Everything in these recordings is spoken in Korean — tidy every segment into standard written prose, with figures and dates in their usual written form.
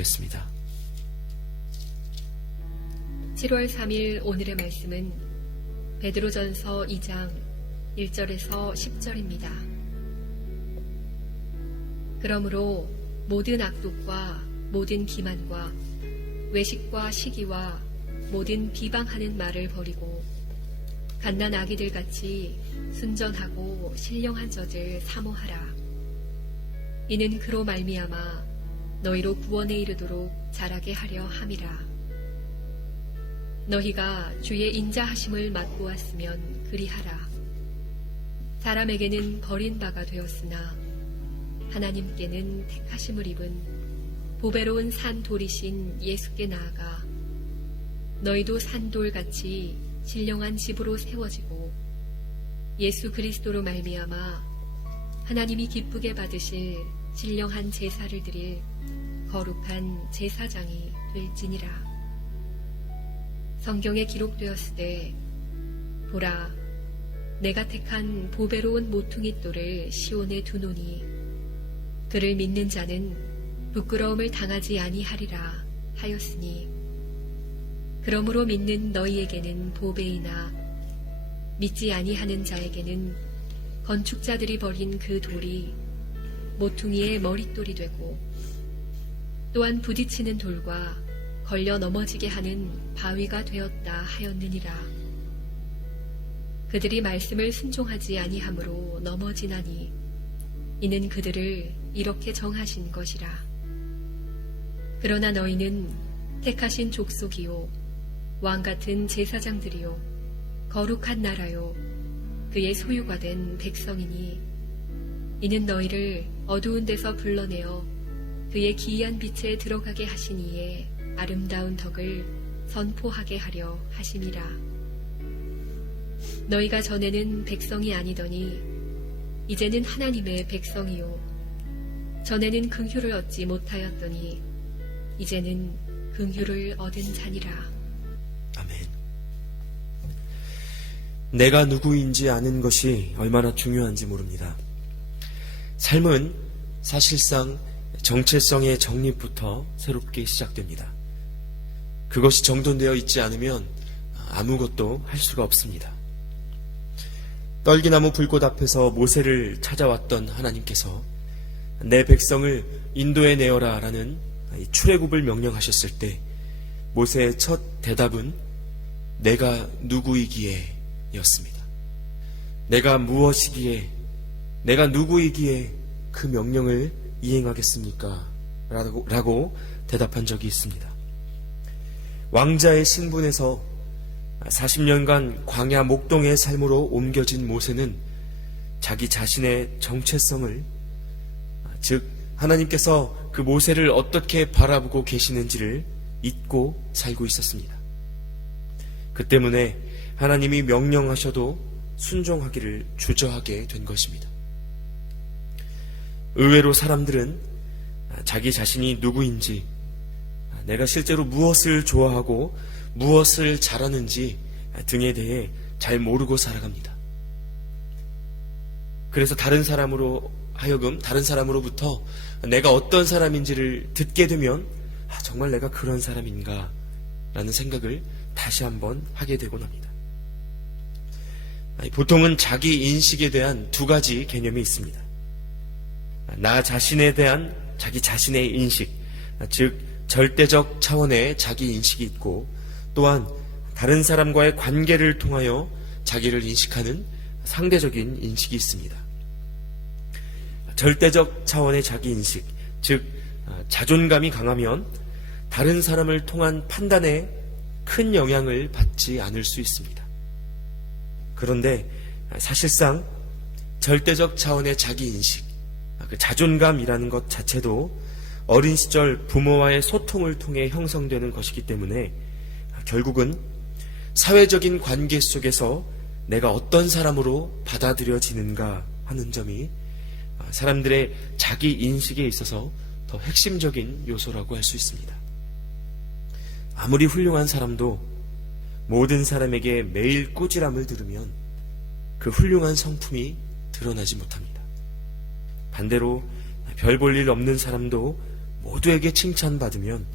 겠습니다. 7월 3일 오늘의 말씀은 베드로전서 2장 1절에서 10절입니다. 그러므로 모든 악독과 모든 기만과 외식과 시기와 모든 비방하는 말을 버리고 갓난 아기들 같이 순전하고 신령한 젖을 사모하라. 이는 그로 말미암아 너희로 구원에 이르도록 자라게 하려 함이라. 너희가 주의 인자하심을 맛보았으면 그리하라. 사람에게는 버린바가 되었으나 하나님께는 택하심을 입은 보배로운 산돌이신 예수께 나아가 너희도 산돌같이 신령한 집으로 세워지고 예수 그리스도로 말미암아 하나님이 기쁘게 받으실 신령한 제사를 드릴 거룩한 제사장이 될지니라. 성경에 기록되었으되 보라, 내가 택한 보배로운 모퉁이 돌을 시온에 두노니 그를 믿는 자는 부끄러움을 당하지 아니하리라 하였으니, 그러므로 믿는 너희에게는 보배이나 믿지 아니하는 자에게는 건축자들이 버린 그 돌이 모퉁이의 머릿돌이 되고 또한 부딪히는 돌과 걸려 넘어지게 하는 바위가 되었다 하였느니라. 그들이 말씀을 순종하지 아니하므로 넘어지나니 이는 그들을 이렇게 정하신 것이라. 그러나 너희는 택하신 족속이요 왕같은 제사장들이요 거룩한 나라요 그의 소유가 된 백성이니 이는 너희를 어두운 데서 불러내어 그의 기이한 빛에 들어가게 하신 이에 아름다운 덕을 선포하게 하려 하심이라. 너희가 전에는 백성이 아니더니 이제는 하나님의 백성이요 전에는 긍휼을 얻지 못하였더니 이제는 긍휼을 얻은 자니라. 아멘. 내가 누구인지 아는 것이 얼마나 중요한지 모릅니다. 삶은 사실상 정체성의 정립부터 새롭게 시작됩니다. 그것이 정돈되어 있지 않으면 아무것도 할 수가 없습니다. 떨기나무 불꽃 앞에서 모세를 찾아왔던 하나님께서 내 백성을 인도에 내어라 라는 출애굽을 명령하셨을 때 모세의 첫 대답은 내가 누구이기에 였습니다. 내가 무엇이기에, 내가 누구이기에 그 명령을 이행하겠습니까? 라고 대답한 적이 있습니다. 왕자의 신분에서 40년간 광야 목동의 삶으로 옮겨진 모세는 자기 자신의 정체성을, 즉 하나님께서 그 모세를 어떻게 바라보고 계시는지를 잊고 살고 있었습니다. 그 때문에 하나님이 명령하셔도 순종하기를 주저하게 된 것입니다. 의외로 사람들은 자기 자신이 누구인지, 내가 실제로 무엇을 좋아하고 무엇을 잘하는지 등에 대해 잘 모르고 살아갑니다. 그래서 다른 사람으로부터 내가 어떤 사람인지를 듣게 되면 정말 내가 그런 사람인가 라는 생각을 다시 한번 하게 되곤 합니다. 보통은 자기 인식에 대한 두 가지 개념이 있습니다. 나 자신에 대한 자기 자신의 인식, 즉 절대적 차원의 자기 인식이 있고, 또한 다른 사람과의 관계를 통하여 자기를 인식하는 상대적인 인식이 있습니다. 절대적 차원의 자기 인식, 즉 자존감이 강하면 다른 사람을 통한 판단에 큰 영향을 받지 않을 수 있습니다. 그런데 사실상 절대적 차원의 자기 인식, 그 자존감이라는 것 자체도 어린 시절 부모와의 소통을 통해 형성되는 것이기 때문에 결국은 사회적인 관계 속에서 내가 어떤 사람으로 받아들여지는가 하는 점이 사람들의 자기 인식에 있어서 더 핵심적인 요소라고 할 수 있습니다. 아무리 훌륭한 사람도 모든 사람에게 매일 꾸지람을 들으면 그 훌륭한 성품이 드러나지 못합니다. 반대로 별 볼 일 없는 사람도 모두에게 칭찬받으면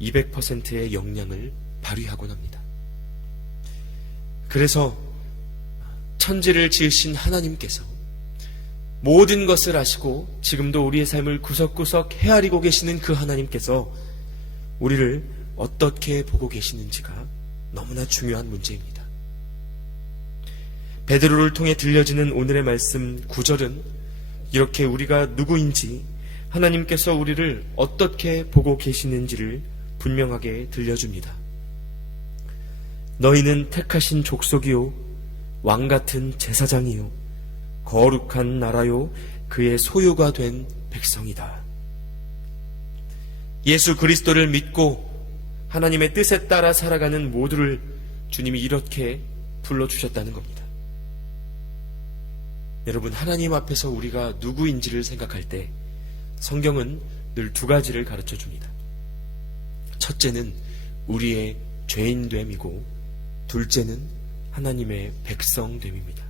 200%의 역량을 발휘하곤 합니다. 그래서 천지를 지으신 하나님께서 모든 것을 아시고 지금도 우리의 삶을 구석구석 헤아리고 계시는 그 하나님께서 우리를 어떻게 보고 계시는지가 너무나 중요한 문제입니다. 베드로를 통해 들려지는 오늘의 말씀 9절은 이렇게 우리가 누구인지, 하나님께서 우리를 어떻게 보고 계시는지를 분명하게 들려줍니다. 너희는 택하신 족속이요 왕같은 제사장이요 거룩한 나라요 그의 소유가 된 백성이다. 예수 그리스도를 믿고 하나님의 뜻에 따라 살아가는 모두를 주님이 이렇게 불러주셨다는 겁니다. 여러분, 하나님 앞에서 우리가 누구인지를 생각할 때 성경은 늘 두 가지를 가르쳐 줍니다. 첫째는 우리의 죄인됨이고, 둘째는 하나님의 백성됨입니다.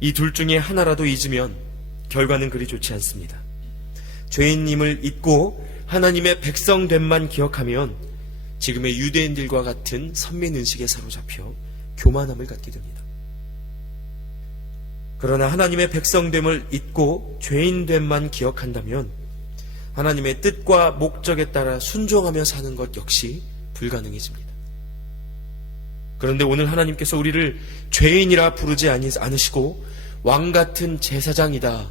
이 둘 중에 하나라도 잊으면 결과는 그리 좋지 않습니다. 죄인님을 잊고 하나님의 백성됨만 기억하면 지금의 유대인들과 같은 선민의식에 사로잡혀 교만함을 갖게 됩니다. 그러나 하나님의 백성됨을 잊고 죄인됨만 기억한다면 하나님의 뜻과 목적에 따라 순종하며 사는 것 역시 불가능해집니다. 그런데 오늘 하나님께서 우리를 죄인이라 부르지 않으시고 왕같은 제사장이다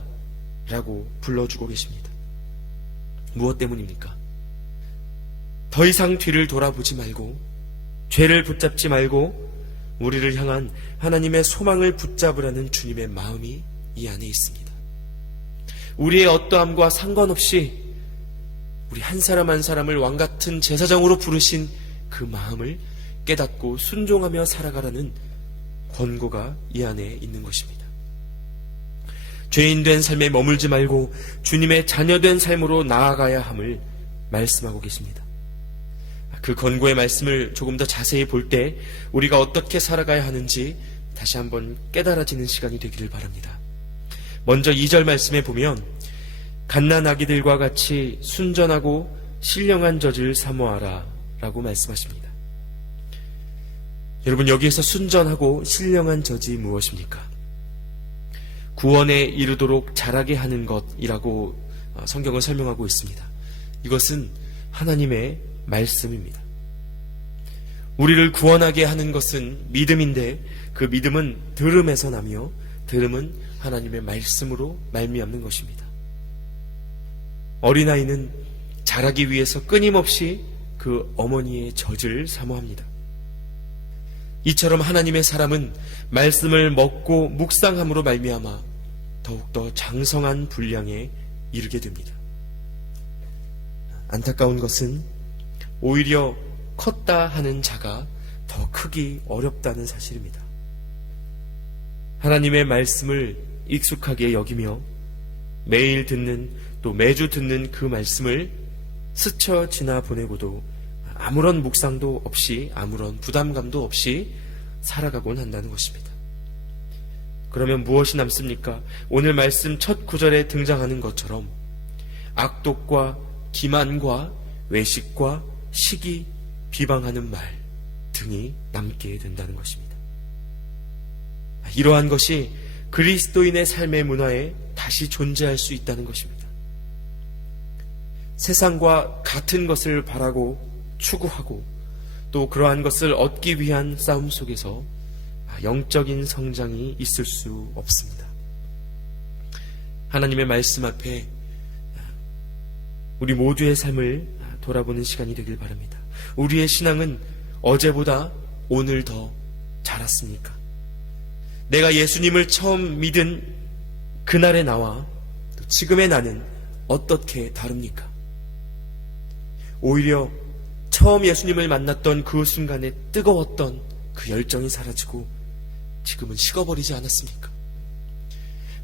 라고 불러주고 계십니다. 무엇 때문입니까? 더 이상 뒤를 돌아보지 말고, 죄를 붙잡지 말고 우리를 향한 하나님의 소망을 붙잡으라는 주님의 마음이 이 안에 있습니다. 우리의 어떠함과 상관없이 우리 한 사람 한 사람을 왕같은 제사장으로 부르신 그 마음을 깨닫고 순종하며 살아가라는 권고가 이 안에 있는 것입니다. 죄인된 삶에 머물지 말고 주님의 자녀된 삶으로 나아가야 함을 말씀하고 계십니다. 그 권고의 말씀을 조금 더 자세히 볼 때 우리가 어떻게 살아가야 하는지 다시 한번 깨달아지는 시간이 되기를 바랍니다. 먼저 2절 말씀에 보면 갓난아기들과 같이 순전하고 신령한 젖을 사모하라 라고 말씀하십니다. 여러분, 여기에서 순전하고 신령한 젖이 무엇입니까? 구원에 이르도록 자라게 하는 것이라고 성경은 설명하고 있습니다. 이것은 하나님의 말씀입니다. 우리를 구원하게 하는 것은 믿음인데 그 믿음은 들음에서 나며 들음은 하나님의 말씀으로 말미암는 것입니다. 어린아이는 자라기 위해서 끊임없이 그 어머니의 젖을 사모합니다. 이처럼 하나님의 사람은 말씀을 먹고 묵상함으로 말미암아 더욱더 장성한 분량에 이르게 됩니다. 안타까운 것은 오히려 컸다 하는 자가 더 크기 어렵다는 사실입니다. 하나님의 말씀을 익숙하게 여기며 매일 듣는, 또 매주 듣는 그 말씀을 스쳐 지나 보내고도 아무런 묵상도 없이, 아무런 부담감도 없이 살아가곤 한다는 것입니다. 그러면 무엇이 남습니까? 오늘 말씀 첫 구절에 등장하는 것처럼 악독과 기만과 외식과 시기, 비방하는 말 등이 남게 된다는 것입니다. 이러한 것이 그리스도인의 삶의 문화에 다시 존재할 수 있다는 것입니다. 세상과 같은 것을 바라고 추구하고 또 그러한 것을 얻기 위한 싸움 속에서 영적인 성장이 있을 수 없습니다. 하나님의 말씀 앞에 우리 모두의 삶을 돌아보는 시간이 되길 바랍니다. 우리의 신앙은 어제보다 오늘 더 자랐습니까? 내가 예수님을 처음 믿은 그날의 나와 또 지금의 나는 어떻게 다릅니까? 오히려 처음 예수님을 만났던 그 순간에 뜨거웠던 그 열정이 사라지고 지금은 식어버리지 않았습니까?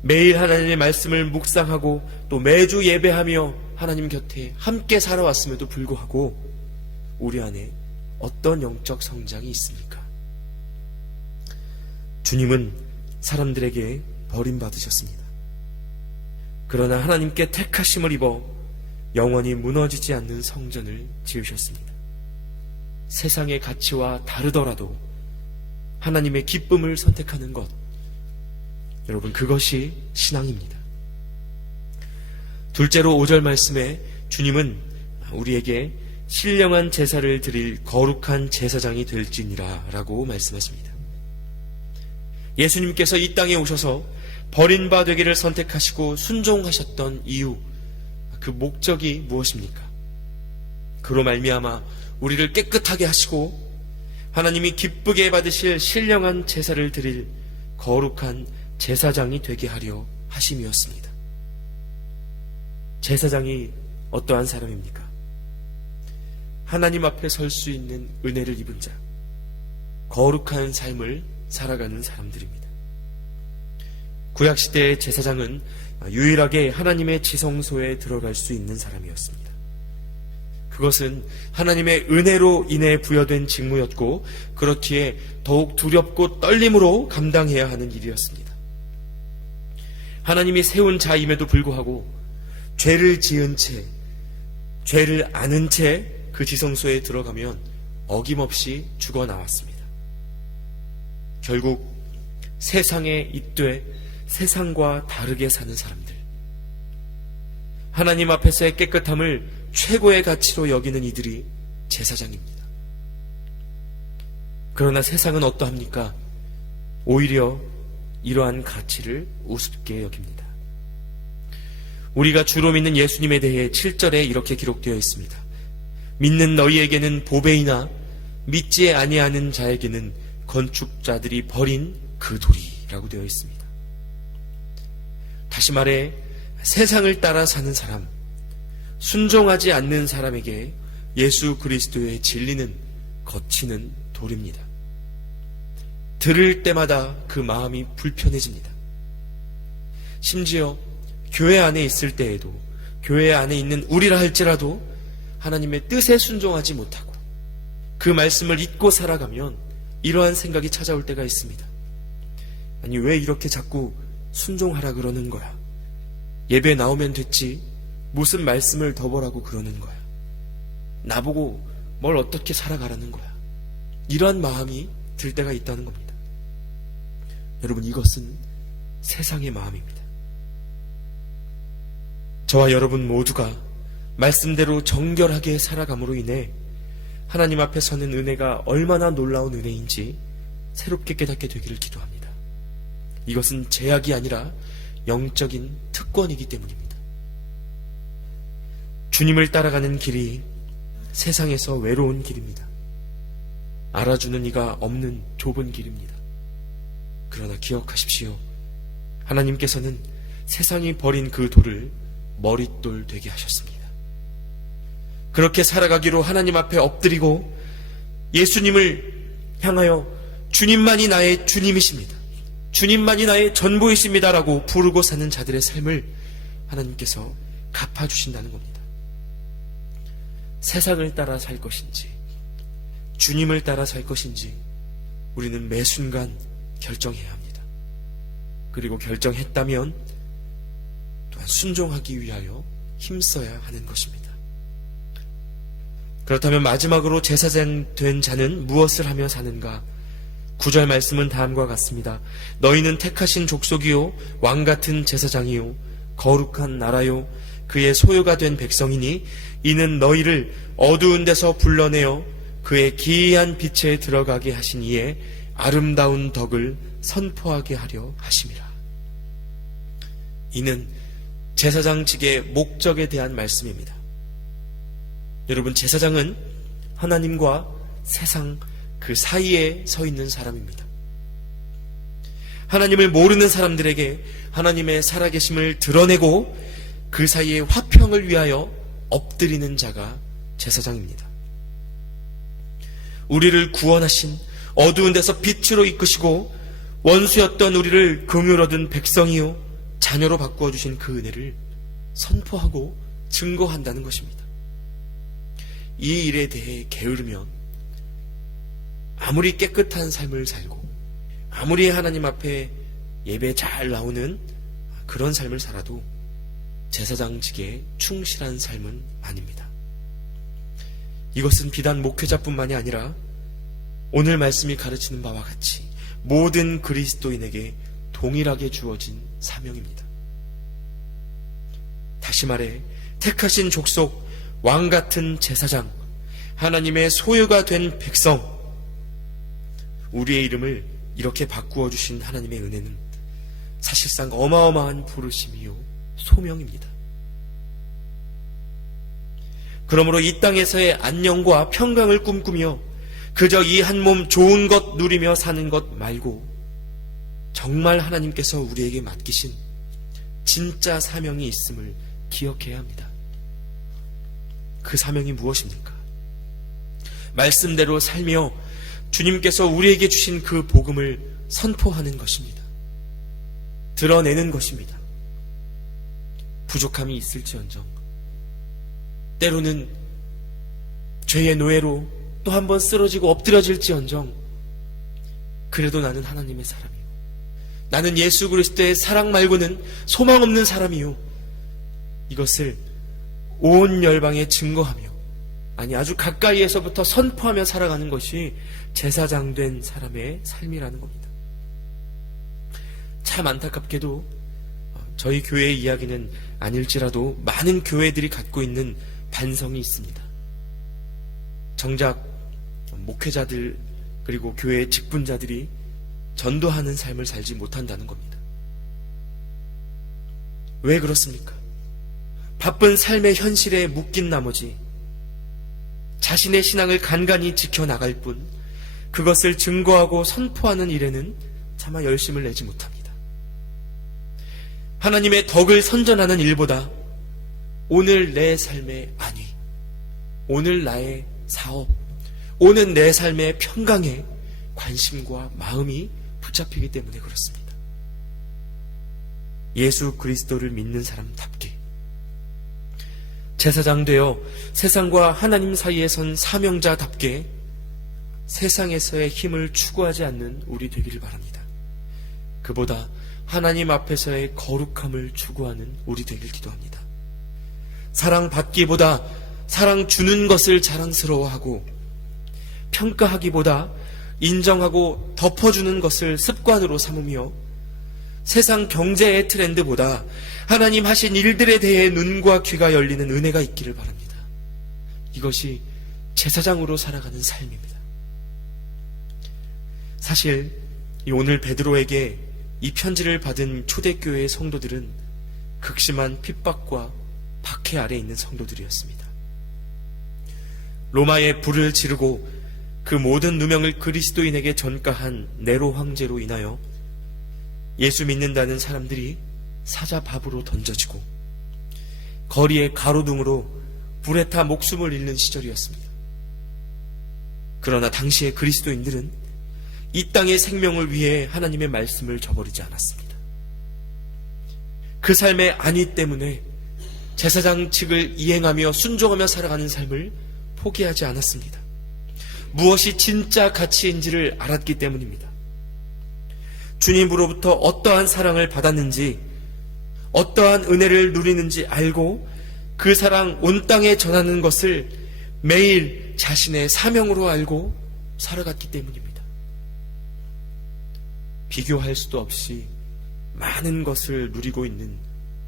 매일 하나님의 말씀을 묵상하고 또 매주 예배하며 하나님 곁에 함께 살아왔음에도 불구하고 우리 안에 어떤 영적 성장이 있습니까? 주님은 사람들에게 버림받으셨습니다. 그러나 하나님께 택하심을 입어 영원히 무너지지 않는 성전을 지으셨습니다. 세상의 가치와 다르더라도 하나님의 기쁨을 선택하는 것, 여러분, 그것이 신앙입니다. 둘째로 5절 말씀에 주님은 우리에게 신령한 제사를 드릴 거룩한 제사장이 될지니라 라고 말씀하십니다. 예수님께서 이 땅에 오셔서 버린 바 되기를 선택하시고 순종하셨던 이유, 그 목적이 무엇입니까? 그로 말미암아 우리를 깨끗하게 하시고 하나님이 기쁘게 받으실 신령한 제사를 드릴 거룩한 제사장이 되게 하려 하심이었습니다. 제사장이 어떠한 사람입니까? 하나님 앞에 설 수 있는 은혜를 입은 자, 거룩한 삶을 살아가는 사람들입니다. 구약시대의 제사장은 유일하게 하나님의 지성소에 들어갈 수 있는 사람이었습니다. 그것은 하나님의 은혜로 인해 부여된 직무였고, 그렇기에 더욱 두렵고 떨림으로 감당해야 하는 일이었습니다. 하나님이 세운 자임에도 불구하고 죄를 지은 채, 죄를 아는 채 그 지성소에 들어가면 어김없이 죽어나왔습니다. 결국 세상에 잇되 세상과 다르게 사는 사람들, 하나님 앞에서의 깨끗함을 최고의 가치로 여기는 이들이 제사장입니다. 그러나 세상은 어떠합니까? 오히려 이러한 가치를 우습게 여깁니다. 우리가 주로 믿는 예수님에 대해 7절에 이렇게 기록되어 있습니다. 믿는 너희에게는 보배이나 믿지 아니하는 자에게는 건축자들이 버린 그 돌이라고 되어 있습니다. 다시 말해 세상을 따라 사는 사람, 순종하지 않는 사람에게 예수 그리스도의 진리는 거치는 돌입니다. 들을 때마다 그 마음이 불편해집니다. 심지어 교회 안에 있을 때에도, 교회 안에 있는 우리라 할지라도 하나님의 뜻에 순종하지 못하고 그 말씀을 잊고 살아가면 이러한 생각이 찾아올 때가 있습니다. 아니, 왜 이렇게 자꾸 순종하라 그러는 거야? 예배 나오면 됐지, 무슨 말씀을 더 보라고 그러는 거야? 나보고 뭘 어떻게 살아가라는 거야? 이러한 마음이 들 때가 있다는 겁니다. 여러분, 이것은 세상의 마음입니다. 저와 여러분 모두가 말씀대로 정결하게 살아감으로 인해 하나님 앞에 서는 은혜가 얼마나 놀라운 은혜인지 새롭게 깨닫게 되기를 기도합니다. 이것은 제약이 아니라 영적인 특권이기 때문입니다. 주님을 따라가는 길이 세상에서 외로운 길입니다. 알아주는 이가 없는 좁은 길입니다. 그러나 기억하십시오. 하나님께서는 세상이 버린 그 돌을 머릿돌 되게 하셨습니다. 그렇게 살아가기로 하나님 앞에 엎드리고 예수님을 향하여 주님만이 나의 주님이십니다, 주님만이 나의 전부이십니다라고 부르고 사는 자들의 삶을 하나님께서 갚아주신다는 겁니다. 세상을 따라 살 것인지 주님을 따라 살 것인지 우리는 매 순간 결정해야 합니다. 그리고 결정했다면 또한 순종하기 위하여 힘써야 하는 것입니다. 그렇다면 마지막으로 제사장 된 자는 무엇을 하며 사는가? 9절 말씀은 다음과 같습니다. 너희는 택하신 족속이요 왕같은 제사장이요 거룩한 나라요 그의 소유가 된 백성이니 이는 너희를 어두운 데서 불러내어 그의 기이한 빛에 들어가게 하신 이에 아름다운 덕을 선포하게 하려 하심이라. 이는 제사장직의 목적에 대한 말씀입니다. 여러분, 제사장은 하나님과 세상 그 사이에 서 있는 사람입니다. 하나님을 모르는 사람들에게 하나님의 살아계심을 드러내고 그 사이에 화평을 위하여 엎드리는 자가 제사장입니다. 우리를 구원하신, 어두운 데서 빛으로 이끄시고 원수였던 우리를 긍휼 얻은 백성이요 자녀로 바꾸어 주신 그 은혜를 선포하고 증거한다는 것입니다. 이 일에 대해 게으르면 아무리 깨끗한 삶을 살고 아무리 하나님 앞에 예배 잘 나오는 그런 삶을 살아도 제사장직에 충실한 삶은 아닙니다. 이것은 비단 목회자뿐만이 아니라 오늘 말씀이 가르치는 바와 같이 모든 그리스도인에게 동일하게 주어진 사명입니다. 다시 말해 택하신 족속, 왕같은 제사장, 하나님의 소유가 된 백성, 우리의 이름을 이렇게 바꾸어 주신 하나님의 은혜는 사실상 어마어마한 부르심이요 소명입니다. 그러므로 이 땅에서의 안녕과 평강을 꿈꾸며 그저 이 한 몸 좋은 것 누리며 사는 것 말고 정말 하나님께서 우리에게 맡기신 진짜 사명이 있음을 기억해야 합니다. 그 사명이 무엇입니까? 말씀대로 살며 주님께서 우리에게 주신 그 복음을 선포하는 것입니다. 드러내는 것입니다. 부족함이 있을지언정, 때로는 죄의 노예로 또 한 번 쓰러지고 엎드려질지언정, 그래도 나는 하나님의 사람이요, 나는 예수 그리스도의 사랑 말고는 소망 없는 사람이요, 이것을 온 열방에 증거하며, 아니 아주 가까이에서부터 선포하며 살아가는 것이 제사장 된 사람의 삶이라는 겁니다. 참 안타깝게도 저희 교회의 이야기는 아닐지라도 많은 교회들이 갖고 있는 반성이 있습니다. 정작 목회자들 그리고 교회의 직분자들이 전도하는 삶을 살지 못한다는 겁니다. 왜 그렇습니까? 바쁜 삶의 현실에 묶인 나머지 자신의 신앙을 간간히 지켜나갈 뿐 그것을 증거하고 선포하는 일에는 차마 열심을 내지 못합니다. 하나님의 덕을 선전하는 일보다 오늘 내 삶의 안위, 오늘 나의 사업, 오늘 내 삶의 평강에 관심과 마음이 붙잡히기 때문에 그렇습니다. 예수 그리스도를 믿는 사람답게 제사장 되어 세상과 하나님 사이에 선 사명자답게 세상에서의 힘을 추구하지 않는 우리 되기를 바랍니다. 그보다 하나님 앞에서의 거룩함을 추구하는 우리 되길 기도합니다. 사랑받기보다 사랑 주는 것을 자랑스러워하고 평가하기보다 인정하고 덮어주는 것을 습관으로 삼으며 세상 경제의 트렌드보다 하나님 하신 일들에 대해 눈과 귀가 열리는 은혜가 있기를 바랍니다. 이것이 제사장으로 살아가는 삶입니다. 사실 오늘 베드로에게 이 편지를 받은 초대교회의 성도들은 극심한 핍박과 박해 아래 있는 성도들이었습니다. 로마의 불을 지르고 그 모든 누명을 그리스도인에게 전가한 네로 황제로 인하여 예수 믿는다는 사람들이 사자밥으로 던져지고 거리의 가로등으로 불에 타 목숨을 잃는 시절이었습니다. 그러나 당시의 그리스도인들은 이 땅의 생명을 위해 하나님의 말씀을 저버리지 않았습니다. 그 삶의 안위 때문에 제사장직을 이행하며 순종하며 살아가는 삶을 포기하지 않았습니다. 무엇이 진짜 가치인지를 알았기 때문입니다. 주님으로부터 어떠한 사랑을 받았는지, 어떠한 은혜를 누리는지 알고 그 사랑 온 땅에 전하는 것을 매일 자신의 사명으로 알고 살아갔기 때문입니다. 비교할 수도 없이 많은 것을 누리고 있는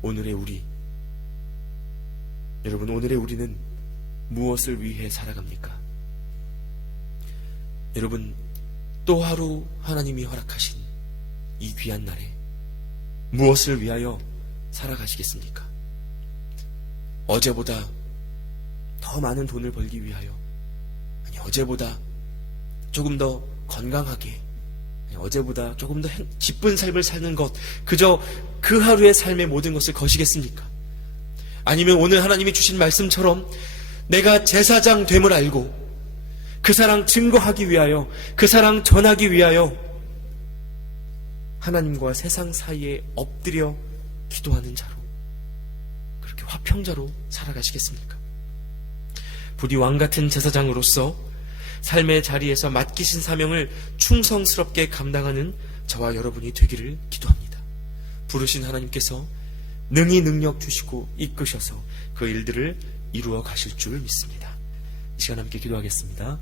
오늘의 우리. 여러분, 오늘의 우리는 무엇을 위해 살아갑니까? 여러분, 또 하루 하나님이 허락하신 이 귀한 날에 무엇을 위하여 살아가시겠습니까? 어제보다 더 많은 돈을 벌기 위하여, 아니 어제보다 조금 더 건강하게, 아니 어제보다 조금 더 기쁜 삶을 사는 것, 그저 그 하루의 삶의 모든 것을 거시겠습니까? 아니면 오늘 하나님이 주신 말씀처럼 내가 제사장 됨을 알고 그 사랑 증거하기 위하여, 그 사랑 전하기 위하여 하나님과 세상 사이에 엎드려 기도하는 자로, 그렇게 화평자로 살아가시겠습니까? 부디 왕같은 제사장으로서 삶의 자리에서 맡기신 사명을 충성스럽게 감당하는 저와 여러분이 되기를 기도합니다. 부르신 하나님께서 능히 능력 주시고 이끄셔서 그 일들을 이루어 가실 줄 믿습니다. 이 시간 함께 기도하겠습니다.